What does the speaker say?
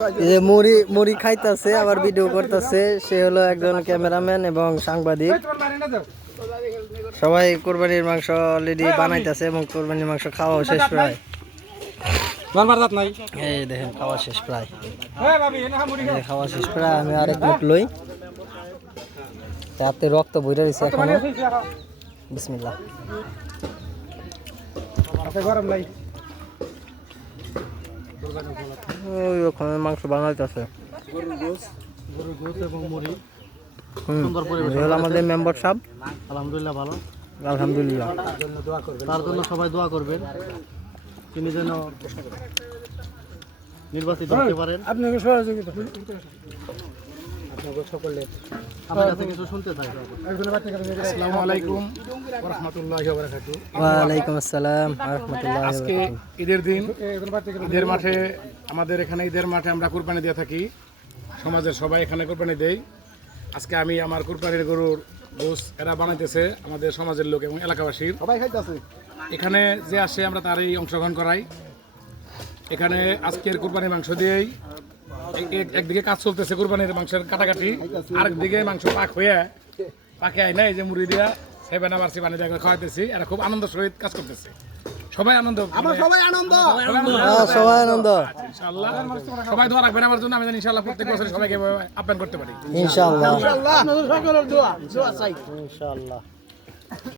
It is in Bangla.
এই যে মুড়ি মুড়ি খাইতেছে আবার ভিডিও করতেছে, সে হলো একজন ক্যামেরাম্যান এবং সাংবাদিক। সবাই কোরবানির মাংস অলরেডি বানাইতেছে এবং কোরবানির মাংস খাওয়া শেষ প্রায়। এই দেখেন খাওয়া শেষ প্রায়, খাওয়া শেষ প্রায়। আমি আরেক মুঠ লই, হাতে রক্ত বইরা দিছে এখনো। বিসমিল্লাহ। ওই ওখানে মাংস বানাইতেছে। আমাদের মেম্বার সাহেব আলহামদুলিল্লাহ ভালো, আলহামদুলিল্লাহ। তার জন্য সবাই দোয়া করবেন, তিনি যেন নির্বাচিত হতে পারেন। আপনাকে সহযোগিতা আমার কাছে কিছু শুনতে চাই। আসসালামু আলাইকুম ওয়া রাহমাতুল্লাহি ওয়া বারাকাতুহু। ওয়া আলাইকুম আসসালাম ওয়া রাহমাতুল্লাহি ওয়া আজকে বারাকাতুহু। ঈদের দিন, ঈদের মাঠে আমাদের এখানে ঈদের মাঠে আমরা কুরবানি দিয়ে থাকি। সমাজের সবাই এখানে কুরবানি দেই। আজকে আমি আমার কুরবানির গরুর গোশত এরা বানাইতেছে, আমাদের সমাজের লোক এবং এলাকাবাসীর সবাই খাইতেছে। এখানে যে আসে আমরা তারই অংশগ্রহণ করাই। এখানে আজকের কুরবানির মাংস দিয়েই একদিকে কাজ চলতেছে কুরবানির মাংসের কাটাকাটি, আরেকদিকে মাংস পাকে আয় না, এই যে মুড়ি দিয়া সেভেন আবার পানি দিয়ে খাওয়াইতেছি। এরা খুব আনন্দ সহিত কাজ করতেছে, সবাই আনন্দ, সবাই আনন্দ। সবাই আনন্দ। ইনশাআল্লাহ সবাই দোয়া রাখবেন আমার জন্য, আমি যেন ইনশাআল্লাহ প্রত্যেক বছর সবাইকে আপ্যায়ন করতে পারি। ইনশাআল্লাহ সকলের দোয়া চাই। ইনশাআল্লাহ।